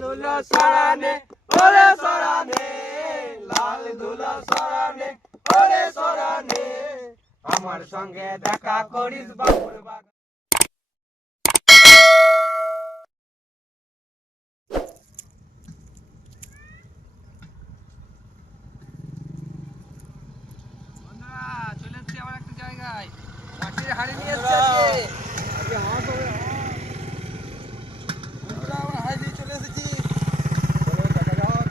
ধুলো সরানে ওরে সরানে লাল ধুলো সরানে ওরে সরানে। আমার সঙ্গে দেখা করিস বাবুর বাগান চলে এসছি আমার একটা জায়গায় মাটির হাড়ি নিয়ে এসছি আজকে বন্ধুরা, আমরা হাড়ি নিয়ে চলে এসেছি চলো দেখা যাক।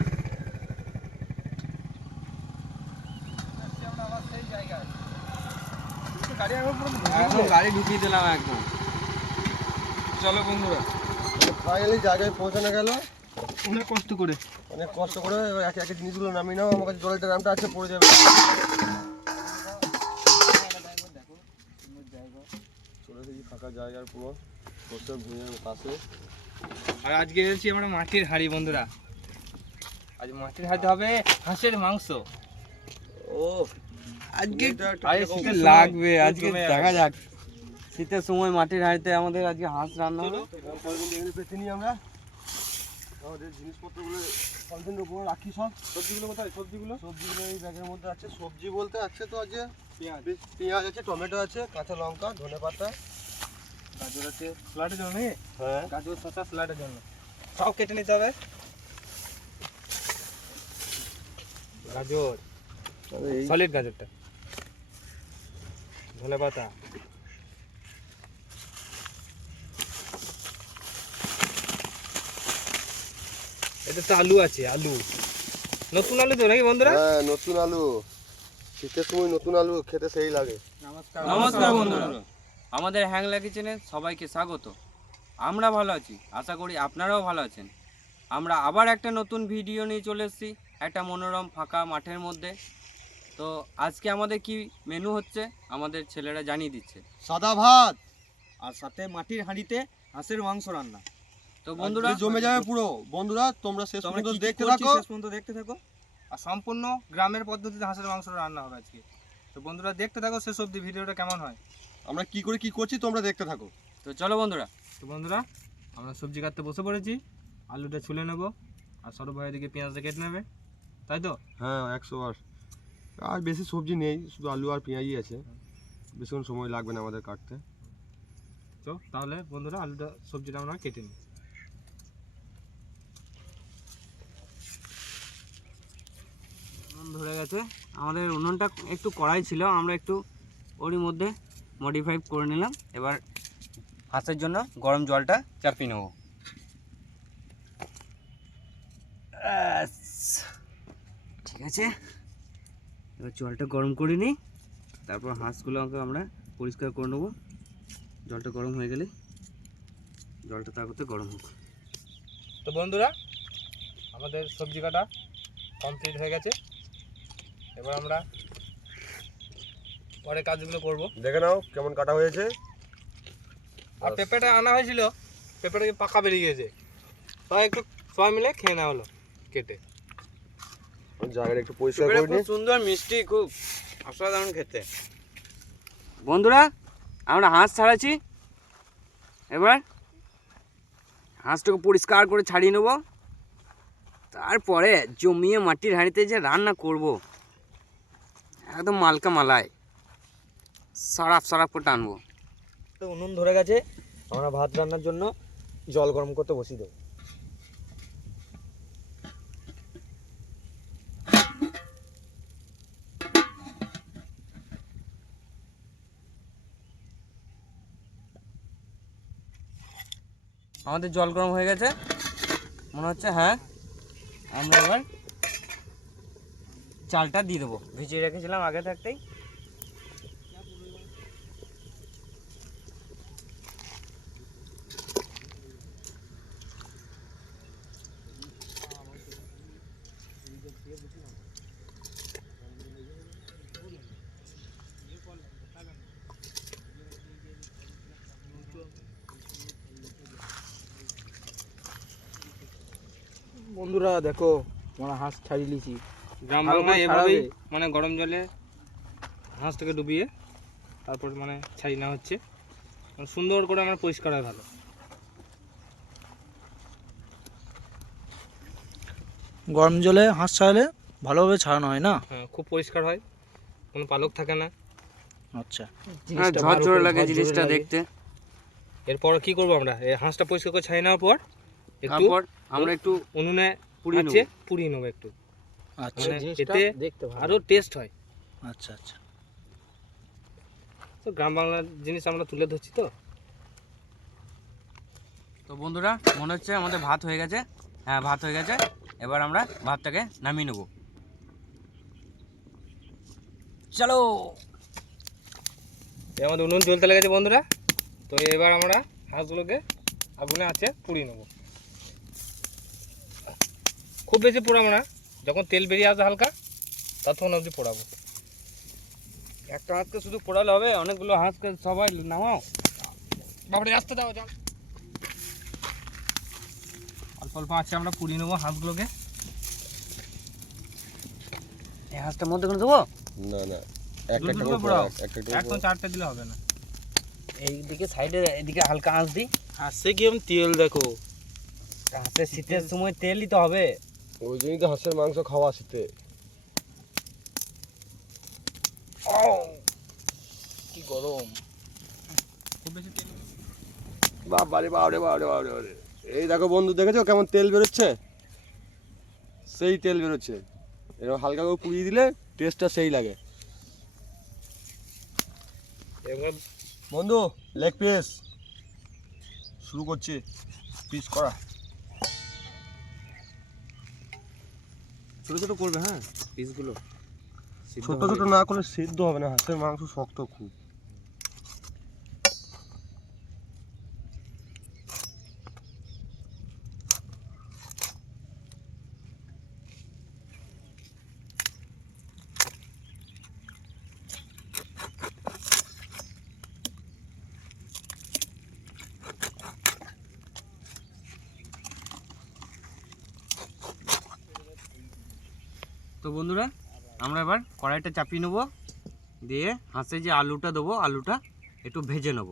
এসছি আমরা আবার সেই জায়গায়। গাড়ি একবার পুরো ঢুকিয়ে একদম দিলে? গাড়ি ঢুকিয়ে দিলাম একদম। চলো বন্ধুরা। ফাইনালি জায়গায় পৌঁছানো গেল। অনেক কষ্ট করে। অনেক কষ্ট করে এবার একে একে জিনিসগুলো নামিয়ে নাও। আমার কাছে জলের ড্রামটা আছে পড়ে যাবে। চলে এসেছি ফাঁকা জায়গার পুরো। বসে ভুঁইয়ের পাশে। আর আজকে এসেছি আমরা মাটির হাড়ি বন্ধুরা। আজ মাটির হাড়িতে হবে হাঁসের মাংস। ও আজকে লাগবে? আজকে দেখা যাক। শীতের সময় মাটির হাঁড়িতে আমাদের আজকে হাঁস রান্না হবে পেতে নিই আমরা। আমাদের জিনিসপত্রগুলো উপরে রাখি সব। সবজিগুলো কোথায়? সবজিগুলো? সবজিগুলো এই ব্যাগের মধ্যে আছে। সবজি বলতে আছে তো আছে পেঁয়াজ। পেঁয়াজ আছে টমেটো আছে কাঁচা লঙ্কা ধনে পাতা। গাজর আছে। জন্য? হ্যাঁ। গাজর শসা স্যালাডের জন্য। সব কেটে নিতে হবে। গাজর। সলিড গাজরটা। ধনে পাতা। এটা তো আলু আছে আলু। নতুন আলু তো নাকি বন্ধুরা? হ্যাঁ নতুন আলু। শীতের সময় নতুন আলু খেতে সেই লাগে। নমস্কার বন্ধুরা। আমাদের হ্যাংলা কিচেনে সবাইকে স্বাগত। আমরা ভালো আছি আশা করি আপনারাও ভালো আছেন। আমরা আবার একটা নতুন ভিডিও নিয়ে চলে এসেছি একটা মনোরম ফাঁকা মাঠের মধ্যে। তো আজকে আমাদের কি মেনু হচ্ছে আমাদের ছেলেরা জানিয়ে দিচ্ছে। সাদা ভাত আর সাথে মাটির হাঁড়িতে হাঁসের মাংস রান্না। তো বন্ধুরা জমে যাবে পুরো। বন্ধুরা তোমরা শেষ পর্যন্ত দেখতে থাকো। শেষ পর্যন্ত দেখতে থাকো? আর সম্পূর্ণ গ্রামের পদ্ধতিতে হাঁসের মাংস রান্না হবে আজকে। তো বন্ধুরা দেখতে থাকো শেষ অবধি ভিডিওটা কেমন হয়? আমরা কি করে কি করছি তোমরা দেখতে থাকো। তো চলো বন্ধুরা। তো বন্ধুরা আমরা সবজি কাটতে বসে পড়েছি। আলুটা ছুলে নেব আর সরব ভাই দিকে পেঁয়াজটা কেটে নেবে। তাই তো? হ্যাঁ একশো বার আর বেশি সবজি নেই শুধু আলু আর পেঁয়াজই আছে। বেশিক্ষণ সময় লাগবে না আমাদের কাটতে। তো তাহলে বন্ধুরা আলুটা সবজিটা আমরা কেটে নিই। ধরে গেছে। আমাদের উনুনটা একটু কড়াই ছিল, আমরা একটু ওরই মধ্যে মডিফাই করে নিলাম। এবার হাঁসের জন্য গরম জলটা চাপিয়ে নেব। ঠিক আছে। এবার জলটা গরম করে নিই। তারপর হাঁসগুলোকে আমরা পরিষ্কার করে নেব। জলটা গরম হয়ে গেলে জলটা তার গরম হোক। তো বন্ধুরা, আমাদের সবজি কাটা কমপ্লিট হয়ে গেছে। এবার আমরা পরে কাজগুলো করব। দেখে নাও কেমন কাটা হয়েছে। আর পেঁপেটা আনা হয়েছিল পেঁপেটা পাকা বেরিয়ে গিয়েছে তাই একটু সবাই মিলে খেয়ে নেওয়া হলো কেটে। জায়গাটা একটু পরিষ্কার করে নিই সুন্দর মিষ্টি খুব অসাধারণ খেতে। বন্ধুরা আমরা হাঁস ছাড়াচ্ছি। এবার হাঁসটাকে পরিষ্কার করে ছাড়িয়ে নেব। তারপরে জমিয়ে মাটির হাঁড়িতে যে রান্না করব। একদম মালকা মালায় সারাপ সারাপ করে টানবো। তো উনুন ধরে গেছে, আমরা ভাত রান্নার জন্য জল গরম করতে বসিয়ে দেবো। আমাদের জল গরম হয়ে গেছে। মনে হচ্ছে হ্যাঁ? আমরা এবার চালটা দিয়ে দেবো। ভিজিয়ে রেখেছিলাম আগে থাকতেই। বন্ধুরা দেখো আমরা হাঁস ছাড়িয়ে লিছি গ্রাম বাংলায় এভাবেই মানে গরম জলে হাঁসটাকে ডুবিয়ে তারপর মানে ছাড়িয়ে নেওয়া হচ্ছে। মানে সুন্দর করে আমরা পরিষ্কার হয় ভালো। গরম জলে হাঁস ছাড়ালে ভালোভাবে ছাড়ানো হয় না? হ্যাঁ খুব পরিষ্কার হয় কোনো পালক থাকে না। আচ্ছা। ঝরঝরে লাগে জিনিসটা দেখতে। এরপর কি করব আমরা? এই হাঁসটা পরিষ্কার করে ছাই নেওয়ার পর একটু আমরা একটু উনুনে পুড়িয়ে পুড়িয়ে নেব একটু। আচ্ছা। মানে এতে টেস্ট হয়। আচ্ছা আচ্ছা। তো গ্রাম বাংলার জিনিস আমরা তুলে ধরছি তো। তো বন্ধুরা মনে হচ্ছে আমাদের ভাত হয়ে গেছে। হ্যাঁ ভাত হয়ে গেছে। এবার আমরা ভাতটাকে নামিয়ে নেব। চলো। আমাদের উনুন জ্বলতে লেগেছে বন্ধুরা। তো এবার আমরা হাঁসগুলোকে আগুনে আছে পুড়িয়ে নেব। খুব বেশি পোড়াবো না। যখন তেল বেরিয়ে আসবে হালকা ততক্ষণ অবধি পোড়াবো। একটা হাতকে শুধু পোড়ালে হবে অনেকগুলো হাতকে সবাই নামাও। বাবারে আসতে দাও জল। অল্প অল্প আছে আমরা পুড়িয়ে নেব হাঁসগুলোকে এই হাঁসটার মধ্যে করে দেবো? না না। একটা একটা করে পোড়াও। একটা একদম চারটে দিলে হবে না। এইদিকে সাইডে এদিকে হালকা আঁচ দিই। হাঁসে কি আমি তেল দেখো? হাতে শীতের সময় তেল দিতে হবে। ওই জন্যই তো হাঁসের মাংস খাওয়া শীতে। কি গরম। বাবারে বাবারে বাবারে বাবারে বাবারে এই দেখো বন্ধু দেখেছ কেমন তেল বেরোচ্ছে? সেই তেল বেরোচ্ছে। এরকম হালকা করে পুড়িয়ে দিলে টেস্টটা সেই লাগে। এবার বন্ধু লেগ পিস শুরু করছি। পিস করা। ছোট ছোট করবে হ্যাঁ? পিসগুলো ছোট ছোট না করলে সিদ্ধ হবে না হাঁসের মাংস শক্ত খুব তো বন্ধুরা আমরা এবার কড়াইটা চাপিয়ে নেব। দিয়ে হাঁসে যে আলুটা দেবো, আলুটা একটু ভেজে নেব।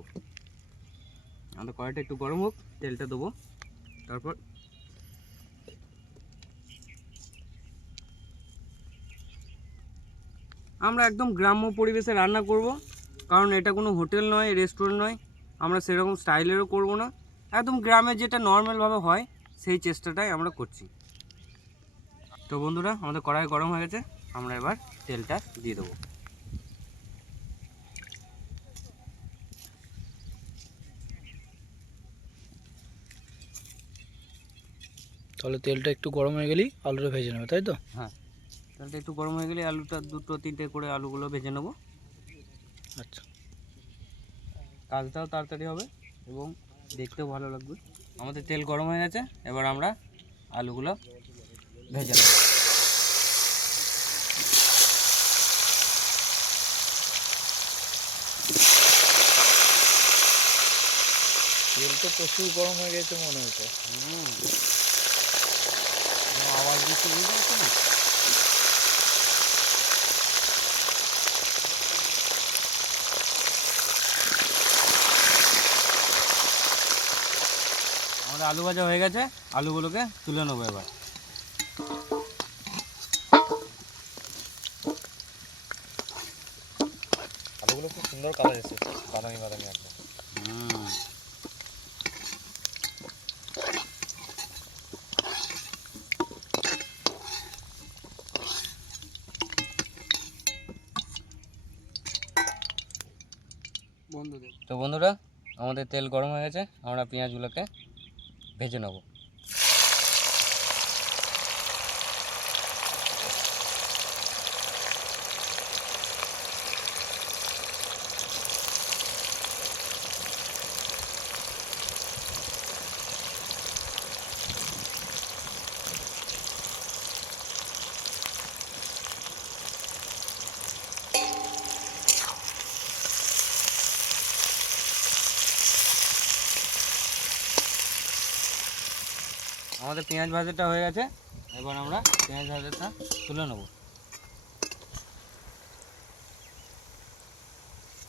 আমাদের কড়াইটা একটু গরম হোক, তেলটা দেবো। তারপর আমরা একদম গ্রাম্য পরিবেশে রান্না করব, কারণ এটা কোনো হোটেল নয়, রেস্টুরেন্ট নয়। আমরা সেরকম স্টাইলেরও করব না। একদম গ্রামে যেটা নর্মালভাবে হয়, সেই চেষ্টাটাই আমরা করছি। তো বন্ধুরা, আমাদের কড়াই গরম হয়ে গেছে। আমরা এবার তেলটা দিয়ে দেবো। তাহলে তেলটা একটু গরম হয়ে গেলেই আলুটা ভেজে নেবে তাই তো? হ্যাঁ তেলটা একটু গরম হয়ে গেলে আলুটা দুটো তিনটে করে আলুগুলো ভেজে নেব। আচ্ছা। কাজটাও তাড়াতাড়ি হবে এবং দেখতেও ভালো লাগবে। আমাদের তেল গরম হয়ে গেছে এবার আমরা আলুগুলো ভেজে নেব। তেল তো প্রচুর গরম হয়ে গেছে মনে হচ্ছে। হুম। আওয়াজ দিচ্ছে বুঝতে পারছ না আমাদের আলু ভাজা হয়ে গেছে। আলুগুলোকে তুলে নেব এবার। সুন্দর কালার এসেছে বাদামি বাদামি একদম। তো বন্ধুরা আমাদের তেল গরম হয়ে গেছে আমরা পেঁয়াজগুলোকে ভেজে নেব। আমাদের পেঁয়াজ ভাজাটা হয়ে গেছে। এবার আমরা পেঁয়াজ ভাজাটা তুলে নেব।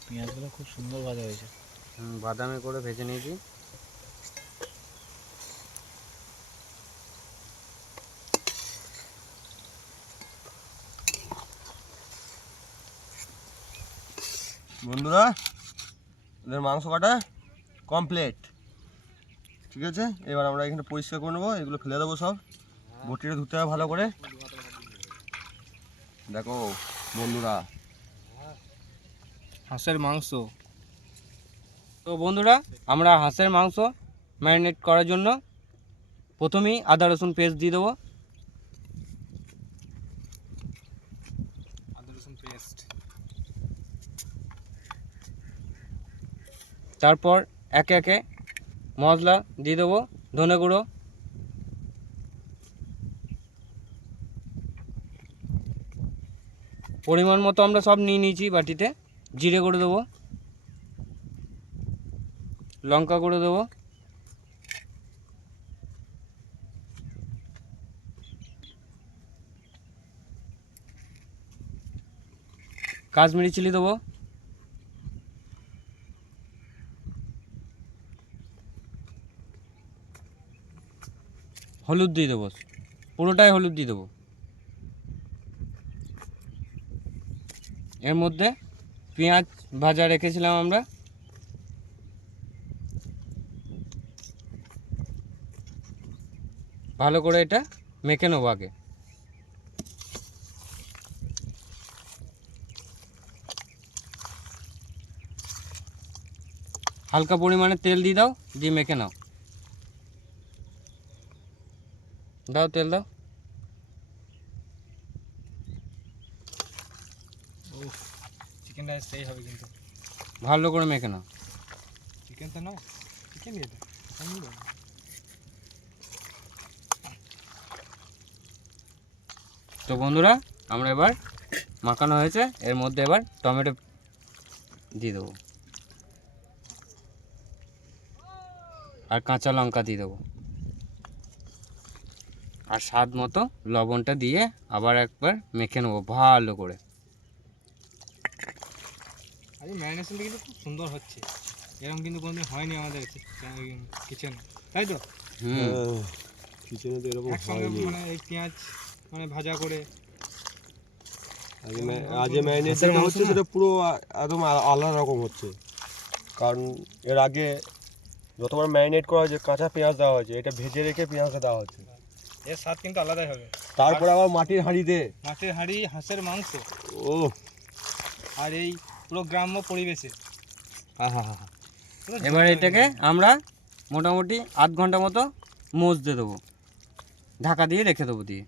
পেঁয়াজগুলো খুব সুন্দর ভাজা হয়েছে। বাদামি করে ভেজে নিয়েছি। বন্ধুরা এদের মাংস কাটা কমপ্লিট ঠিক আছে? এবার আমরা এখানে পরিষ্কার করে নেব এগুলো ফেলে দেবো সব। বটিটা ধুতে হবে ভালো করে। দেখো বন্ধুরা। হাঁসের মাংস। তো বন্ধুরা আমরা হাঁসের মাংস ম্যারিনেট করার জন্য প্রথমেই আদা রসুন পেস্ট দিয়ে দেবো। আদা রসুন পেস্ট। তারপর একে একে মশলা দিয়ে দেবো, ধনে গুঁড়ো। পরিমাণ মতো আমরা সব নিয়ে নিয়েছি বাটিতে। জিরে গুঁড়ো দেবো। লঙ্কা গুঁড়ো দেবো। কাশ্মীরি চিলি দেবো। হলুদ দিয়ে দেবো, পুরোটাই হলুদ দিয়ে দেবো। এর মধ্যে পেঁয়াজ ভাজা রেখেছিলাম আমরা। ভালো করে এটা মেখে নেব আগে। হালকা পরিমাণে তেল দিয়ে দাও, দিয়ে মেখে নাও। দাও তেল দাও। চিকেনটা সেই হবে কিন্তু। ভালো করে মেখে নাও। চিকেন তো নাও চিকেন। তো বন্ধুরা আমরা এবার মাখানো হয়েছে। এর মধ্যে এবার টমেটো দিয়ে দেবো। আর কাঁচা লঙ্কা দিয়ে দেবো। আর স্বাদ মতো লবণটা দিয়ে আবার একবার মেখে নেব ভালো করে। আরে ম্যারিনেশনটা কিন্তু খুব সুন্দর হচ্ছে। এরকম কিন্তু কোনোদিন হয়নি আমাদের কিচেনে তাই তো? হুম। কিচেনে তো এরকম একসঙ্গে মানে এই পেঁয়াজ মানে ভাজা করে। আগে হচ্ছে সেটা পুরো একদম আলাদা রকম হচ্ছে। কারণ এর আগে যতবার ম্যারিনেট করা হয়েছে কাঁচা পেঁয়াজ দেওয়া হয়েছে এটা ভেজে রেখে পেঁয়াজটা দেওয়া হচ্ছে। এর স্বাদ কিন্তু আলাদাই হবে। তারপরে আবার মাটির হাঁড়িতে। মাছের হাঁড়ি হাঁসের মাংস। ও আর এই পুরো গ্রাম্য পরিবেশে। পুরো এবার এটাকে আমরা মোটামুটি আধ ঘণ্টা মতো মজতে দেবো। ঢাকা দিয়ে রেখে দেবো দিয়ে।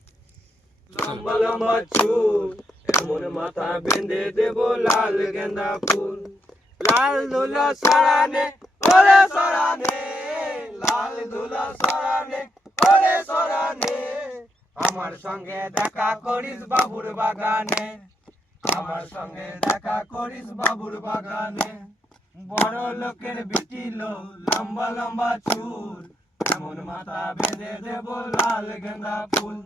লম্বা লম্বা চুল এমন মাথা বেঁধে দেব লাল গেন্দা ফুল লাল দুলা সরানে ওরে সরানে লাল দুলা সরানে। ওরে সরানে আমার সঙ্গে দেখা করিস বাবুর বাগানে। আমার সঙ্গে দেখা করিস বাবুর বাগানে। বড় লোকের বিটি লো, লম্বা লম্বা চুল। এমন মাথা বেঁধে দেব লাল গেন্দা ফুল।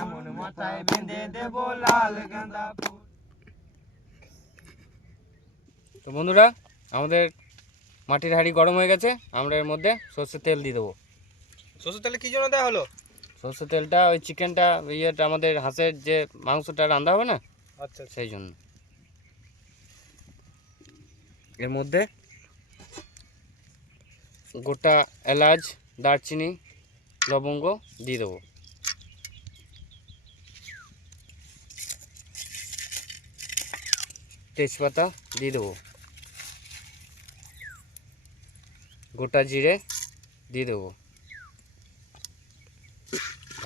এমন মাথায় বেঁধে দেব লাল গেন্দা ফুল। তো বন্ধুরা, আমাদের মাটির হাঁড়ি গরম হয়ে গেছে। আমরা এর মধ্যে সর্ষের তেল দিয়ে দেবো। শ্বশুর তাহলে কি জন্য দেওয়া হলো? সর্ষের তেলটা ওই চিকেনটা ইয়েটা আমাদের হাঁসের যে মাংসটা রান্না হবে না আচ্ছা। সেই জন্য। এর মধ্যে গোটা এলাচ দারচিনি লবঙ্গ দিয়ে দেবো। তেজপাতা দিয়ে দেবো। গোটা জিরে দিয়ে দেবো।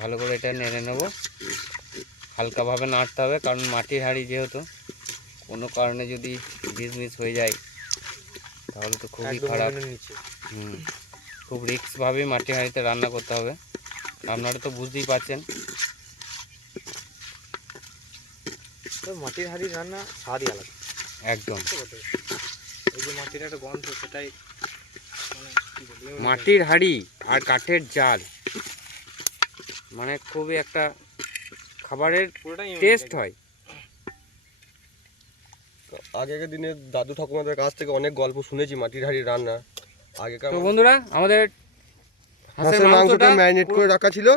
ভালো করে এটা নেড়ে নেব। হালকাভাবে নাড়তে হবে কারণ মাটির হাঁড়ি যেহেতু কোনো কারণে যদি বিষ মিস হয়ে যায় তাহলে তো খুবই খারাপ। হুম খুব রিস্কভাবেই মাটির হাঁড়িতে রান্না করতে হবে। আপনারা তো বুঝতেই পারছেন। মাটির হাঁড়ির রান্না স্বাদই আলাদা। একদম। এই যে মাটির একটা গন্ধ সেটাই মানে মাটির হাঁড়ি আর কাঠের জাল খুবই একটা খাবারের টেস্ট। হয়। আগেকার দিনে দাদু ঠাকুমাদের কাছ থেকে অনেক গল্প শুনেছি মাটির হাঁড়ির রান্না। আগেকার তো বন্ধুরা আমাদের হাঁসের মাংসটা ম্যারিনেট করে রাখা ছিল।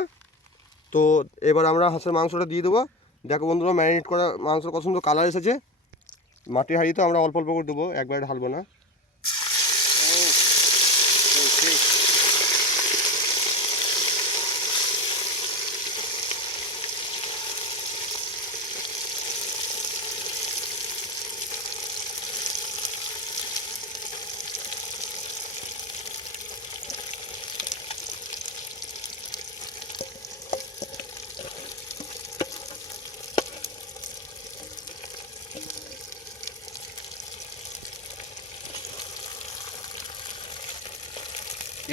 তো এবার আমরা হাঁসের মাংসটা দিয়ে দেবো। দেখো বন্ধুরা ম্যারিনেট করা মাংসের কত সুন্দর কালার এসেছে। মাটির হাঁড়ি তো আমরা অল্প অল্প করে দেবো একবারে ঢালবো না।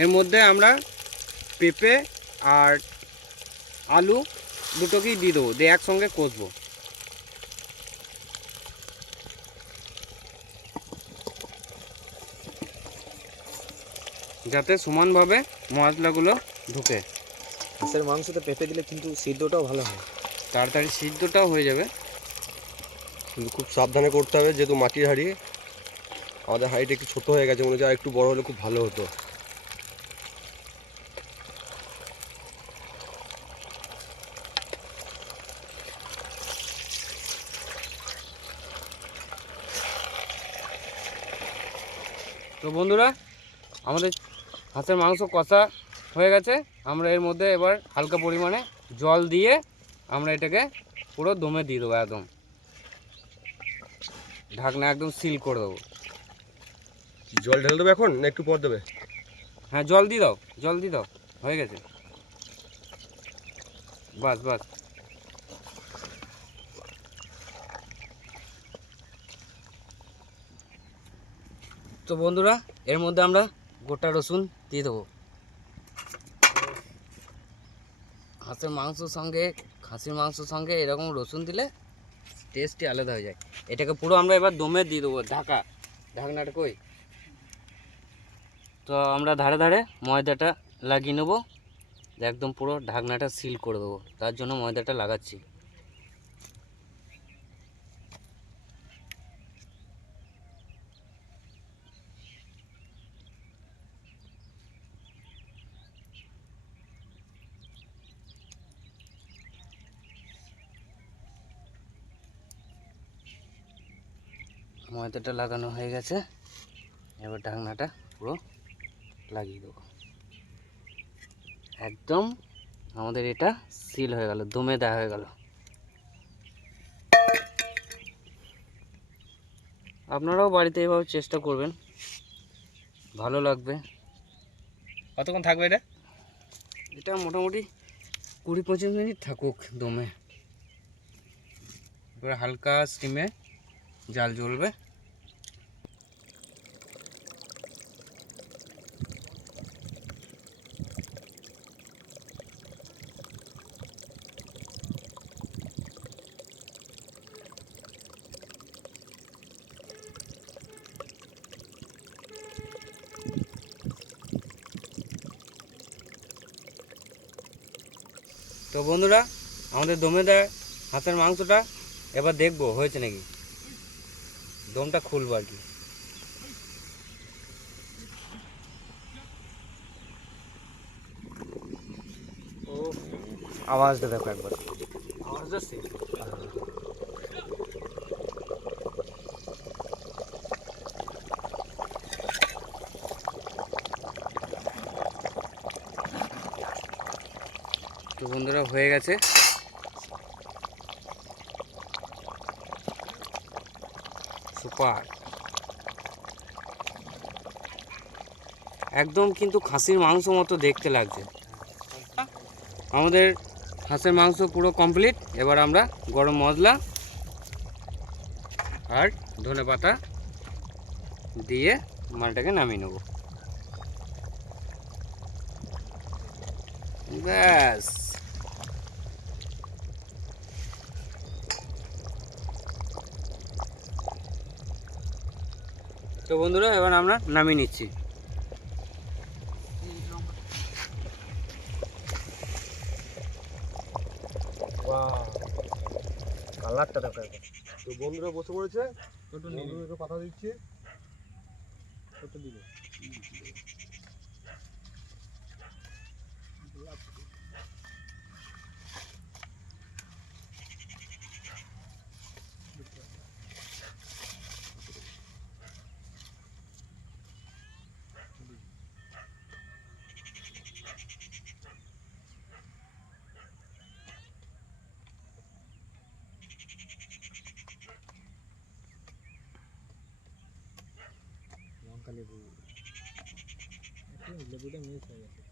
এর মধ্যে আমরা পেঁপে আর আলু দুটোকেই দিয়ে দেবো দিয়ে একসঙ্গে কষবো। যাতে সমানভাবে মশলাগুলো ঢুকে। হাঁসের মাংসতে পেঁপে দিলে কিন্তু সিদ্ধটাও ভালো হয়। তাড়াতাড়ি সিদ্ধটাও হয়ে যাবে। কিন্তু খুব সাবধানে করতে হবে যেহেতু মাটির হাঁড়ি আমাদের হাঁড়িটা একটু ছোটো হয়ে গেছে মনে হচ্ছে আর একটু বড় হলে খুব ভালো হতো তো বন্ধুরা আমাদের হাঁসের মাংস কষা হয়ে গেছে। আমরা এর মধ্যে এবার হালকা পরিমাণে জল দিয়ে আমরা এটাকে পুরো দমে দিয়ে দেবো একদম। ঢাকনা একদম সিল করে দেবো। জল ঢেলে দেবে এখন না একটু পর দেবে? হ্যাঁ জল দিয়ে দাও জল দিয়ে দাও হয়ে গেছে। বাস বাস। তো বন্ধুরা এর মধ্যে আমরা গোটা রসুন দিয়ে দেবো। হাঁসের মাংসর সঙ্গে, খাসির মাংসর সঙ্গে এরকম রসুন দিলে টেস্টই আলাদা হয়ে যায়। এটাকে পুরো আমরা এবার দমে দিয়ে দেবো, ঢাকা। ঢাকনাটা কই? তো আমরা ধারে ধারে ময়দাটা লাগিয়ে নেব। একদম পুরো ঢাকনাটা সিল করে দেবো। তার জন্য ময়দাটা লাগাচ্ছি। ময়দাটা লাগানো হয়ে গেছে। এবার ঢাকনাটা পুরো লাগিয়ে দেবো। একদম আমাদের এটা সিল হয়ে গেল দমে দেওয়া হয়ে গেল। আপনারাও বাড়িতে এভাবে চেষ্টা করবেন। ভালো লাগবে। কতক্ষণ থাকবে এটা? এটা মোটামুটি কুড়ি পঁচিশ মিনিট থাকুক দমে। এবার হালকা স্টিমে জাল জ্বলবে। বন্ধুরা আমাদের দমে দেয় হাঁসের মাংসটা এবার দেখব হয়েছে নাকি? দমটা খুলবো আর কি। আওয়াজটা দেখো একবার। আওয়াজ যাচ্ছে বন্ধুরা, হয়ে গেছে। সুপার। একদম কিন্তু খাসির মাংস মতো দেখতে লাগছে। আমাদের হাঁসের মাংস পুরো কমপ্লিট এবার আমরা গরম মশলা আর ধনে পাতা দিয়ে মালটাকে নামিয়ে নেব। ব্যাস। তো বন্ধুরা এবার আমরা নামিয়ে নিচ্ছি। কালারটা তো বন্ধুরা বসে পড়েছে। পাতা কথা দিচ্ছি। লেবু লেবুটা মিস হয়ে গেছে।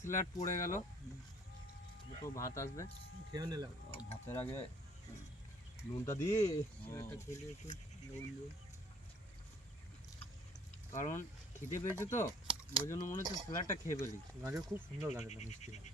স্ল্যাট পড়ে গেল। দুটো ভাত আসবে। খেয়ে নিলাম। ভাতের আগে নুনটা দিয়ে কারণ খিদে পেয়েছে তো ওই জন্য মনে হচ্ছে স্যালাডটা খেয়ে ফেলি। আগে খুব সুন্দর লাগে মিষ্টি লাগে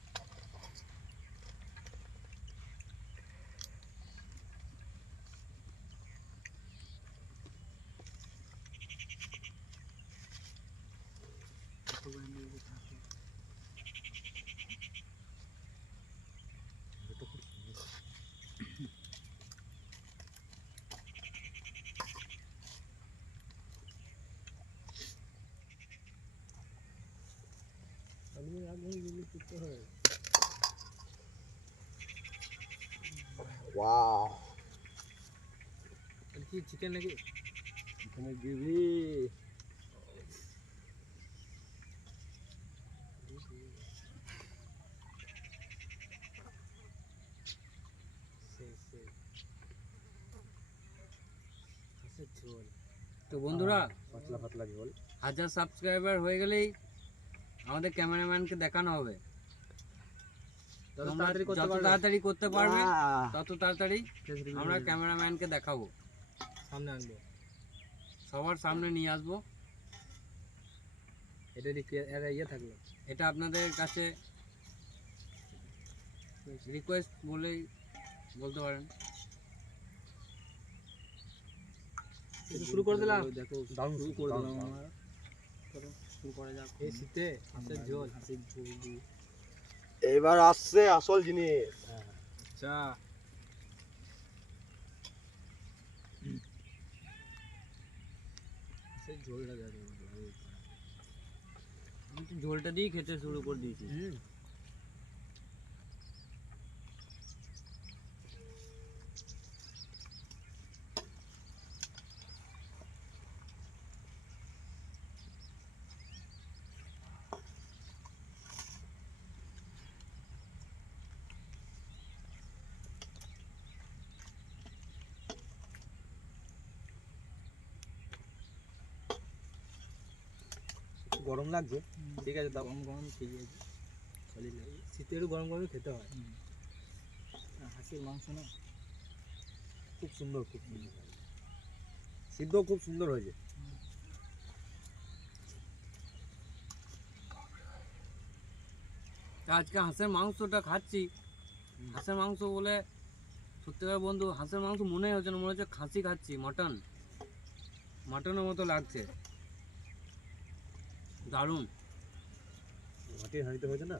ওয়াও কি চিকেন নাকি এখানে দিবি সেই সেই হাঁসের ঝোল তো বন্ধুরা পাতলা পাতলা ঝোল হাজার সাবস্ক্রাইবার হয়ে গেলেই আমাদের ক্যামেরাম্যানকে দেখানো হবে। যত তোমরা তাড়াতাড়ি করতে যত পারবে। তাড়াতাড়ি করতে পারবে আহ! তত তাড়াতাড়ি আমরা ক্যামেরাম্যানকে দেখাবো। সামনে আনব। সবার সামনে নিয়ে আসব। এটা এটা ইয়ে থাকল। এটা আপনাদের কাছে রিকোয়েস্ট বলেই বলতে পারেন। শুরু করে দিলাম। দেখো শুরু করে দিলাম শুরু করা যাক। এই শীতে হাঁসের ঝোল। হাঁসের ঝোল দিয়ে এবার আসছে আসল জিনিস। চা ঝোলটা যাবে ঝোলটা দিয়েই খেতে শুরু করে দিয়েছি। গরম লাগছে ঠিক আছে গরম গরম ঠিক আছে। ভালোই লাগে। শীতে গরম গরম খেতে হয়। হাঁসের মাংস না। খুব সুন্দর খুব সুন্দর। সিদ্ধ খুব সুন্দর হয়েছে। আজকে হাঁসের মাংসটা খাচ্ছি। হাঁসের মাংস বলে সত্যিকার বন্ধু হাঁসের মাংস মনে হচ্ছে না মনে হচ্ছে খাসি খাচ্ছি মাটন। মাটনের মতো লাগছে। দারুণ। মাটির হাঁড়িতে হয়েছে না?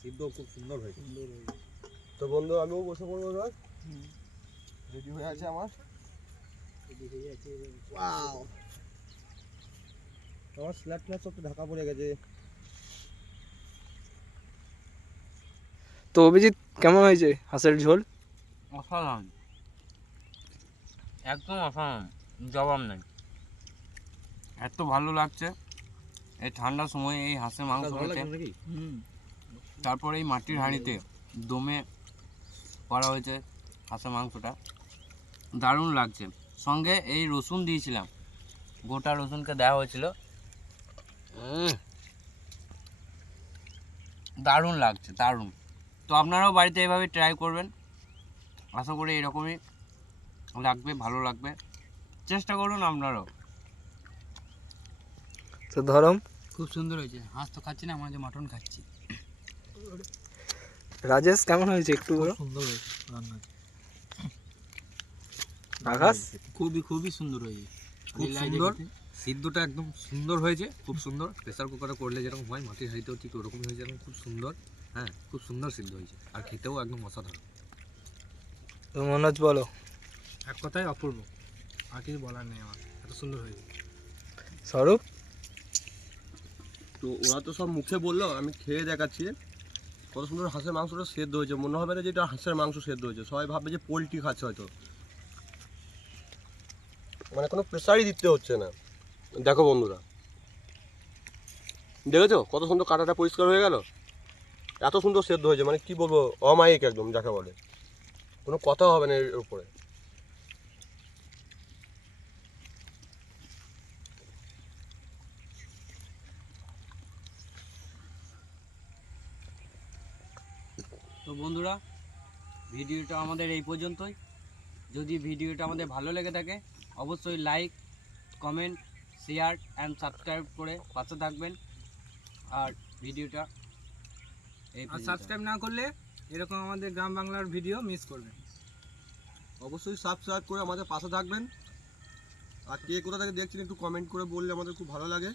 সিদ্ধ খুব সুন্দর হয়েছে। তো বন্ধু আমিও বসে পড়ব এবার। রেডি হয়ে আছে আমার? আমার স্ল্যাব ফ্ল্যাব সব তো ঢাকা পড়ে গেছে। তো অভিজিৎ কেমন হয়েছে হাঁসের ঝোল? অসাধারণ। একদম অসাধারণ। জবাব নেই। এত ভালো লাগছে। এই ঠান্ডার সময় এই হাঁসের মাংস খেতে। তারপর এই মাটির হাঁড়িতে দমে করা হয়েছে হাঁসের মাংসটা। দারুণ লাগছে। সঙ্গে এই রসুন দিয়েছিলাম। গোটা রসুনকে দেওয়া হয়েছিল। দারুণ লাগছে দারুণ। তো আপনারাও বাড়িতে এভাবে ট্রাই করবেন। আশা করি এরকমই লাগবে ভালো লাগবে। চেষ্টা করুন আপনারাও। তো ধরম। খুব সুন্দর হয়েছে। হাঁস তো খাচ্ছি না আমরা যে মটন খাচ্ছি। রাজেশ কেমন হয়েছে একটু বলো? সুন্দর হয়েছে রান্না। আকাশ? খুবই খুবই সুন্দর হয়েছে। খুব সুন্দর? সিদ্ধটা একদম সুন্দর হয়েছে খুব সুন্দর। প্রেসার কুকারে করলে যেরকম হয় মাটির হাঁড়িতেও ঠিক ওরকমই হয়েছে একদম খুব সুন্দর। হ্যাঁ খুব সুন্দর সিদ্ধ হয়েছে। আর খেতেও একদম অসাধারণ। তো মনোজ বলো। এক কথায় অপূর্ব। আর কিছু বলার নেই আমার। এত সুন্দর হয়েছে। স্বরূপ? তো ওরা তো সব মুখে বলল, আমি খেয়ে দেখাচ্ছি। কত সুন্দর হাঁসের মাংসটা সেদ্ধ হয়েছে। মনে হবে না যে এটা হাঁসের মাংস সেদ্ধ হয়েছে। সবাই ভাববে যে পোলট্রি খাচ্ছে হয়তো। মানে কোনো প্রেশারই দিতে হচ্ছে না। দেখো বন্ধুরা। দেখেছ? কত সুন্দর কাঁটাটা পরিষ্কার হয়ে গেল। এত সুন্দর সেদ্ধ হয়েছে। মানে কি বলব, অমায়িক একদম, যাকে বলে। কোনো কথা হবে না এর উপরে। বন্ধুরা ভিডিওটা আমাদের এই পর্যন্তই। যদি ভিডিওটা আমাদের ভালো লেগে থাকে অবশ্যই like comment share and subscribe করে পাশে থাকবেন। আর ভিডিওটা এই আর। সাবস্ক্রাইব না করলে এরকম আমাদের গ্রাম বাংলার ভিডিও মিস করবেন। অবশ্যই সাবস্ক্রাইব করে আমাদের পাশে থাকবেন। আর কে কোথা থেকে দেখছেন একটু কমেন্ট করে বললে আমাদের খুব ভালো লাগে।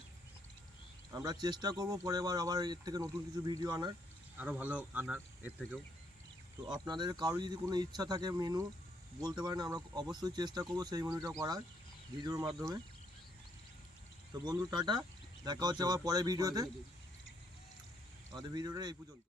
আমরা চেষ্টা করব পরের বার আবার এর থেকে নতুন কিছু ভিডিও আনার আরও ভালো আনার এর থেকেও। তো আপনাদের কারও যদি কোনো ইচ্ছা থাকে মেনু বলতে পারেন আমরা অবশ্যই চেষ্টা করব সেই মেনুটা করার ভিডিওর মাধ্যমে। তো বন্ধু টাটা। দেখা হচ্ছে আবার পরের ভিডিওতে। আমাদের ভিডিওটা এই পর্যন্ত।